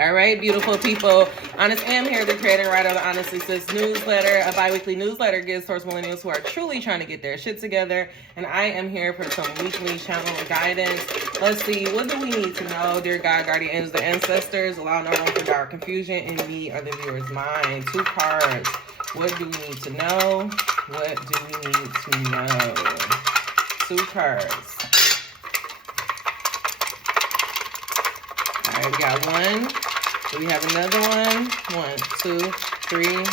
All right, beautiful people. Honest Am here, the creator and writer of the Honestly Sis newsletter, a bi-weekly newsletter geared towards millennials who are truly trying to get their shit together. And I am here for some weekly channel guidance. Let's see, what do we need to know? Dear God, guardian angels, the ancestors, allow no room for dark confusion in me or the viewer's mind. 2 cards. What do we need to know? What do we need to know? 2 cards. All right, we got 1. Do we have another one? 1, 2, 3,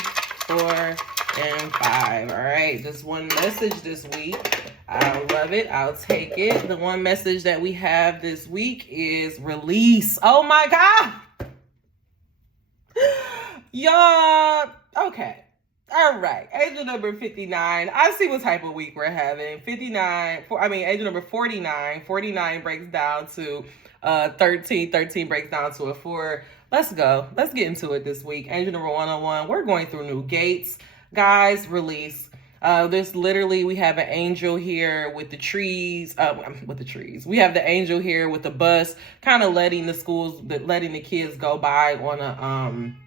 4, and 5. All right, just one message this week. I love it. I'll take it. The one message that we have this week is release. Oh my God. Y'all, okay. All right, angel number 59. I see what type of week we're having. Angel number 49. 49 breaks down to 13. 13 breaks down to a 4. Let's go. Let's get into it this week. Angel number 101. We're going through new gates. Guys, release. There's literally, we have an angel here with the trees, We have the angel here with the bus, kind of letting the kids go by on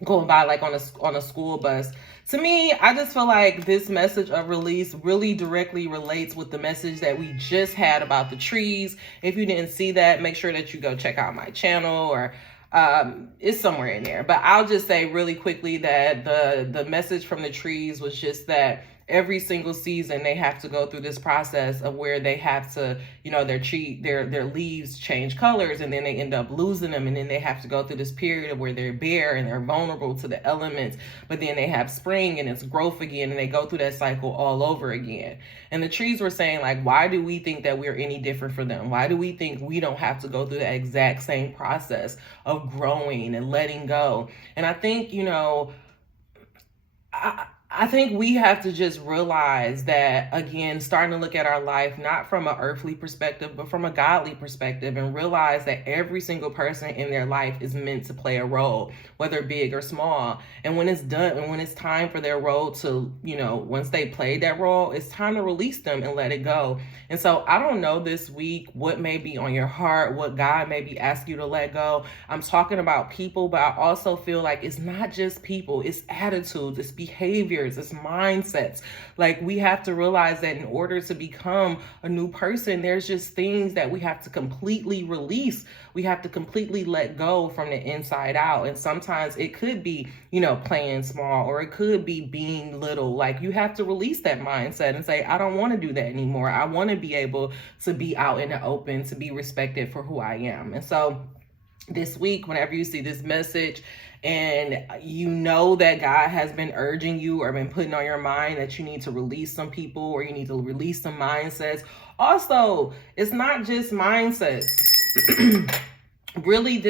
a school bus. To me, I just feel like this message of release really directly relates with the message that we just had about the trees. If you didn't see that, make sure that you go check out my channel, or it's somewhere in there. But I'll just say really quickly that the message from the trees was just that every single season they have to go through this process of where they have to, their leaves change colors, and then they end up losing them, and then they have to go through this period of where they're bare and they're vulnerable to the elements, but then they have spring and it's growth again, and they go through that cycle all over again. And the trees were saying, like, why do we think that we're any different from them? Why do we think we don't have to go through the exact same process of growing and letting go? And I think, I think we have to just realize that, again, starting to look at our life, not from an earthly perspective, but from a godly perspective, and realize that every single person in their life is meant to play a role, whether big or small. And when it's done, and when it's time for their role to, once they played that role, it's time to release them and let it go. And so I don't know this week what may be on your heart, what God may be asking you to let go. I'm talking about people, but I also feel like it's not just people, it's attitudes, it's behaviors, it's mindsets. Like, we have to realize that in order to become a new person, there's just things that we have to completely release. We have to completely let go from the inside out. And sometimes it could be, playing small, or it could be being little. Like, you have to release that mindset and say, I don't want to do that anymore. I want to be able to be out in the open, to be respected for who I am. And so this week, whenever you see this message and you know that God has been urging you or been putting on your mind that you need to release some people, or you need to release some mindsets. Also, it's not just mindsets. Really,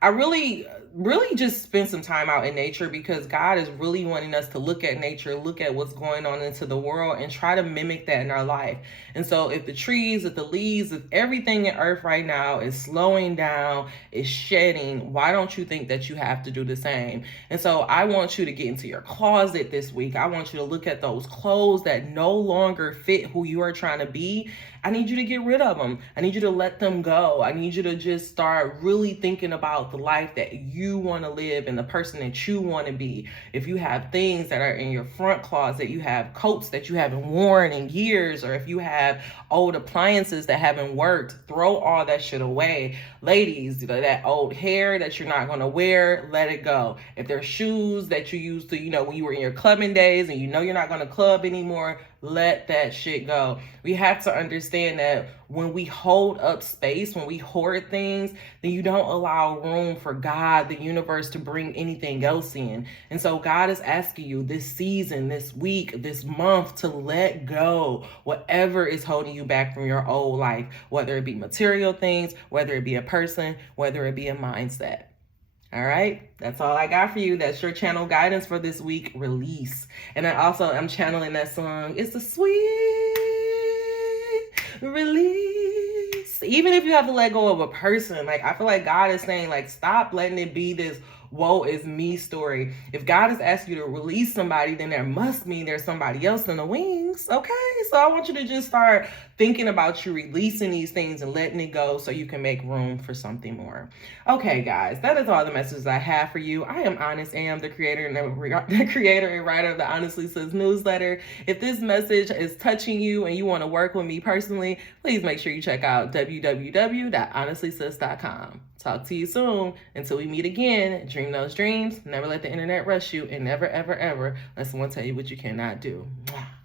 I really just spend some time out in nature, because God is really wanting us to look at nature, look at what's going on into the world, and try to mimic that in our life. And so if the trees, if the leaves, if everything in earth right now is slowing down, is shedding, why don't you think that you have to do the same? And so I want you to get into your closet this week. I want you to look at those clothes that no longer fit who you are trying to be. I need you to get rid of them. I need you to let them go. I need you to just start really thinking about the life that you want to live and the person that you want to be. If you have things that are in your front closet, you have coats that you haven't worn in years, or if you have old appliances that haven't worked, throw all that shit away. Ladies, that old hair that you're not going to wear, let it go. If there's shoes that you used to, when you were in your clubbing days and you're not going to club anymore, let that shit go. We have to understand that when we hold up space, when we hoard things, then you don't allow room for God, the universe, to bring anything else in. And so God is asking you this season, this week, this month, to let go whatever is holding you back from your old life, whether it be material things, whether it be a person, whether it be a mindset. All right, that's all I got for you. That's your channel guidance for this week, release. And I'm channeling that song. It's a sweet release. Even if you have to let go of a person, like, I feel like God is saying, like, stop letting it be this woe is me story. If God has asked you to release somebody, then there must mean there's somebody else in the wings. Okay. So I want you to just start thinking about you releasing these things and letting it go so you can make room for something more. Okay, guys, that is all the messages I have for you. I am Honest Am, the creator and writer of the Honestly Sis newsletter. If this message is touching you and you want to work with me personally, please make sure you check out www.honestlysis.com. Talk to you soon. Until we meet again, dream those dreams. Never let the internet rush you, and never, ever, ever let someone tell you what you cannot do. Mwah.